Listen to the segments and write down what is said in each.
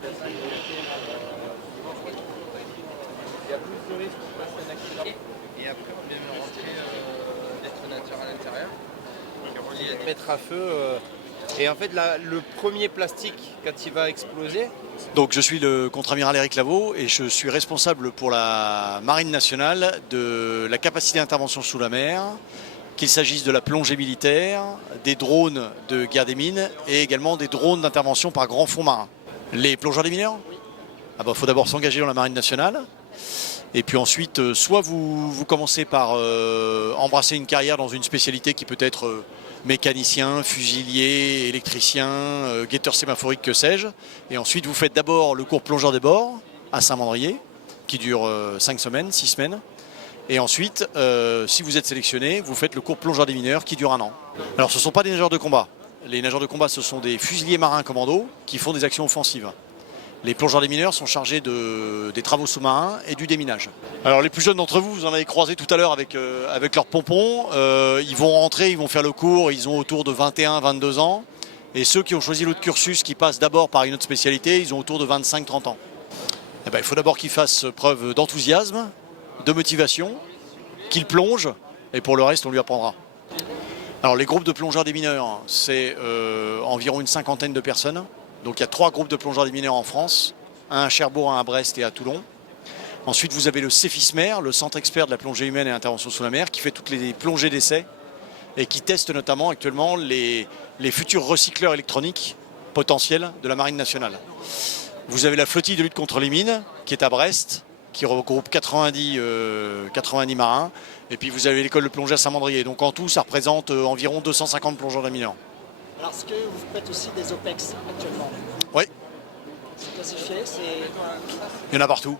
Il y a plus de risques de passer un accident. Et après, on vient rentrer des détonateurs à l'intérieur. Qui relie à mettre à feu. Et en fait, le premier plastique, quand il va exploser. Donc je suis le contre-amiral Éric Lavaux et je suis responsable pour la Marine nationale de la capacité d'intervention sous la mer, qu'il s'agisse de la plongée militaire, des drones de guerre des mines et également des drones d'intervention par grand fond marin. Les plongeurs des mineurs ? Faut d'abord s'engager dans la Marine nationale. Et puis ensuite, soit vous commencez par embrasser une carrière dans une spécialité qui peut être mécanicien, fusilier, électricien, guetteur sémaphorique, que sais-je. Et ensuite, vous faites d'abord le cours plongeur des bords à Saint-Mandrier, qui dure 5 semaines, 6 semaines. Et ensuite, si vous êtes sélectionné, vous faites le cours plongeur des mineurs, qui dure 1 an. Alors, ce ne sont pas des nageurs de combat. Les nageurs de combat, ce sont des fusiliers marins commando qui font des actions offensives. Les plongeurs des mineurs sont chargés des travaux sous-marins et du déminage. Alors les plus jeunes d'entre vous, vous en avez croisé tout à l'heure avec leurs pompons. Ils vont rentrer, ils vont faire le cours, ils ont autour de 21, 22 ans. Et ceux qui ont choisi l'autre cursus, qui passent d'abord par une autre spécialité, ils ont autour de 25, 30 ans. Il faut d'abord qu'ils fassent preuve d'enthousiasme, de motivation, qu'ils plongent, et pour le reste, on lui apprendra. Alors les groupes de plongeurs des mineurs, c'est environ une 50aine de personnes. Donc il y a 3 groupes de plongeurs des mineurs en France, un à Cherbourg, un à Brest et à Toulon. Ensuite vous avez le CEFISMER, le Centre expert de la plongée humaine et intervention sous la mer, qui fait toutes les plongées d'essai et qui teste notamment actuellement les futurs recycleurs électroniques potentiels de la Marine nationale. Vous avez la flottille de lutte contre les mines qui est à Brest, qui regroupe 90 marins. Et puis vous avez l'école de plongée à Saint-Mandrier. Donc en tout ça représente environ 250 plongeurs des mineurs. Alors, est-ce que vous faites aussi des OPEX actuellement? Oui. C'est classifié, Il y en a partout.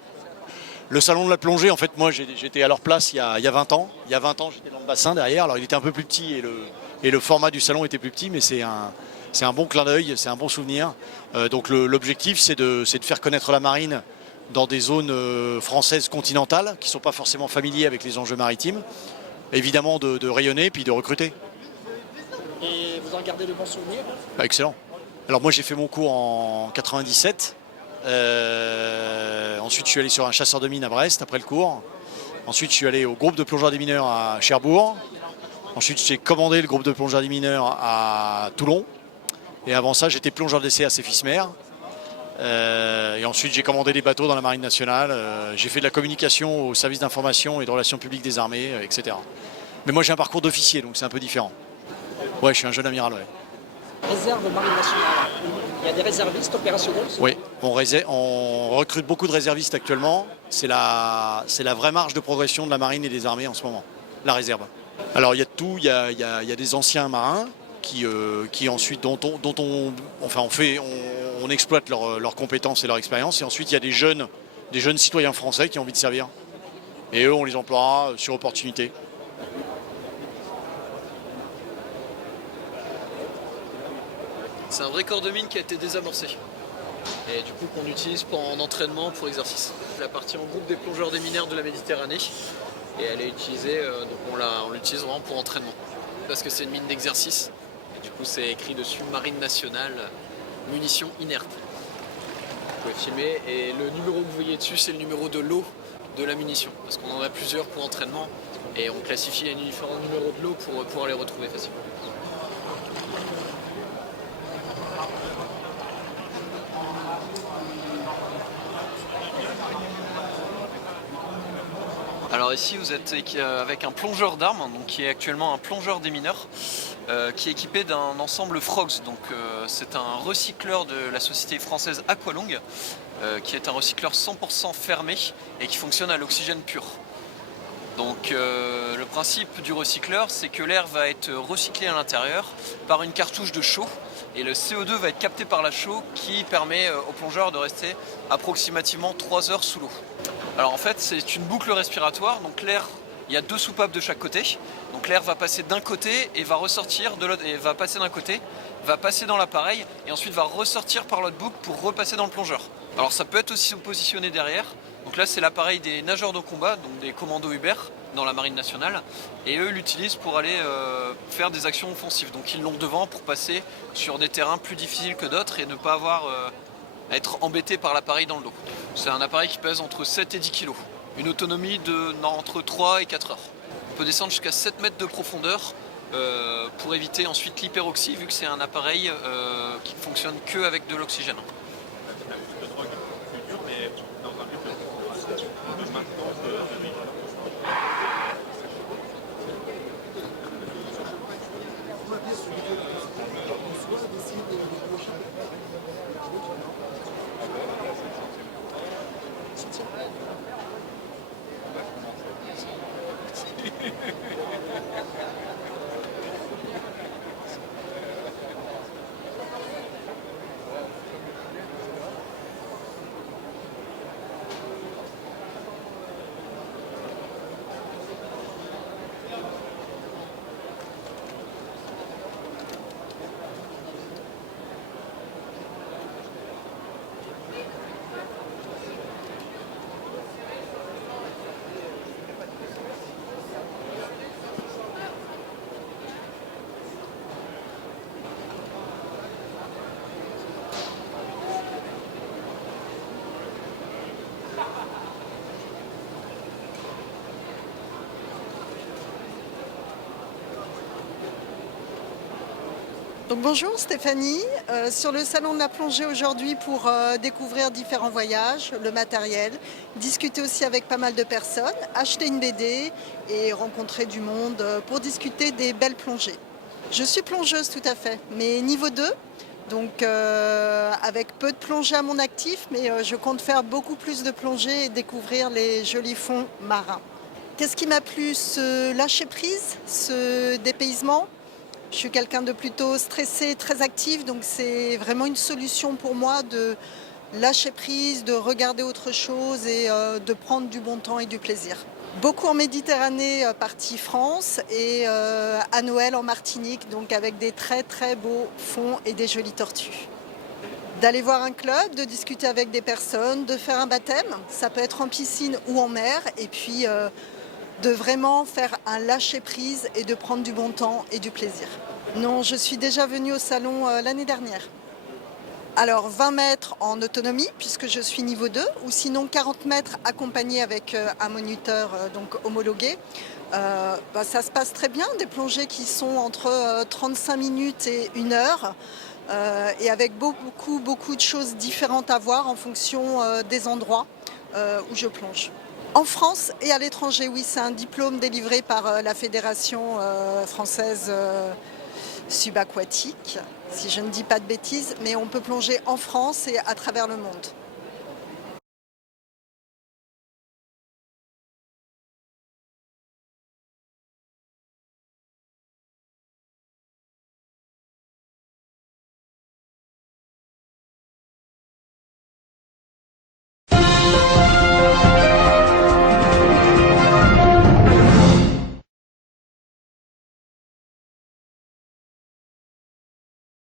Le salon de la plongée, en fait, moi j'étais à leur place il y a 20 ans. Il y a 20 ans, j'étais dans le bassin derrière. Alors il était un peu plus petit et le format du salon était plus petit, mais c'est un bon clin d'œil, c'est un bon souvenir. Donc l'objectif, c'est de faire connaître la marine dans des zones françaises continentales qui ne sont pas forcément familiers avec les enjeux maritimes. Évidemment de rayonner puis de recruter. Et vous en gardez de bons souvenirs? Excellent. Alors moi j'ai fait mon cours en 97. Ensuite je suis allé sur un chasseur de mines à Brest après le cours. Ensuite je suis allé au groupe de plongeurs des mineurs à Cherbourg. Ensuite j'ai commandé le groupe de plongeurs des mineurs à Toulon. Et avant ça j'étais plongeur d'essai à CEFISMER. Et ensuite j'ai commandé des bateaux dans la Marine nationale. J'ai fait de la communication au service d'information et de relations publiques des armées, etc. Mais moi j'ai un parcours d'officier donc c'est un peu différent. Ouais, je suis un jeune amiral, ouais. Réserve Marine nationale. Il y a des réservistes opérationnels? Oui, on recrute beaucoup de réservistes actuellement. C'est la vraie marge de progression de la marine et des armées en ce moment, la réserve. Alors il y a de tout, il y a des anciens marins qui ensuite dont on exploite leurs compétences et leur expérience. Et ensuite il y a des jeunes citoyens français qui ont envie de servir. Et eux, on les emploiera sur opportunité. C'est un vrai corps de mine qui a été désamorcé et du coup qu'on utilise en entraînement pour exercice. La partie en groupe des plongeurs des mineurs de la Méditerranée et elle est utilisée, donc on l'utilise vraiment pour entraînement parce que c'est une mine d'exercice et du coup c'est écrit dessus Marine nationale, munitions inertes. Vous pouvez filmer et le numéro que vous voyez dessus c'est le numéro de lot de la munition parce qu'on en a plusieurs pour entraînement et on classifie les différents numéros de lot pour pouvoir les retrouver facilement. Alors ici vous êtes avec un plongeur d'armes, donc qui est actuellement un plongeur des mineurs, qui est équipé d'un ensemble Frogs. Donc c'est un recycleur de la société française Aqualung, qui est un recycleur 100% fermé et qui fonctionne à l'oxygène pur. Donc le principe du recycleur, c'est que l'air va être recyclé à l'intérieur par une cartouche de chaux et le CO2 va être capté par la chaux qui permet au plongeur de rester approximativement 3 heures sous l'eau. Alors en fait c'est une boucle respiratoire, donc l'air, il y a 2 soupapes de chaque côté, donc l'air va passer d'un côté et va ressortir de l'autre, et va passer d'un côté, va passer dans l'appareil et ensuite va ressortir par l'autre boucle pour repasser dans le plongeur. Alors ça peut être aussi positionné derrière, donc là c'est l'appareil des nageurs de combat, donc des commandos Hubert dans la Marine nationale, et eux l'utilisent pour aller faire des actions offensives, donc ils l'ont devant pour passer sur des terrains plus difficiles que d'autres et ne pas avoir à être embêté par l'appareil dans le dos. C'est un appareil qui pèse entre 7 et 10 kg. Une autonomie entre 3 et 4 heures. On peut descendre jusqu'à 7 mètres de profondeur pour éviter ensuite l'hyperoxie, vu que c'est un appareil qui ne fonctionne que avec de l'oxygène. Donc bonjour Stéphanie, sur le salon de la plongée aujourd'hui pour découvrir différents voyages, le matériel, discuter aussi avec pas mal de personnes, acheter une BD et rencontrer du monde pour discuter des belles plongées. Je suis plongeuse tout à fait, mais niveau 2, donc avec peu de plongées à mon actif, mais je compte faire beaucoup plus de plongées et découvrir les jolis fonds marins. Qu'est-ce qui m'a plu? Ce lâcher prise, ce dépaysement. Je suis quelqu'un de plutôt stressé, très actif, donc c'est vraiment une solution pour moi de lâcher prise, de regarder autre chose et de prendre du bon temps et du plaisir. Beaucoup en Méditerranée, partie France, et à Noël en Martinique, donc avec des très très beaux fonds et des jolies tortues. D'aller voir un club, de discuter avec des personnes, de faire un baptême, ça peut être en piscine ou en mer, et puis de vraiment faire un lâcher-prise et de prendre du bon temps et du plaisir. Non, je suis déjà venue au salon l'année dernière. Alors 20 mètres en autonomie, puisque je suis niveau 2, ou sinon 40 mètres accompagné avec un moniteur donc homologué. Ça se passe très bien, des plongées qui sont entre 35 minutes et 1 heure, et avec beaucoup de choses différentes à voir en fonction des endroits où je plonge. En France et à l'étranger, oui, c'est un diplôme délivré par la Fédération française subaquatique, si je ne dis pas de bêtises, mais on peut plonger en France et à travers le monde.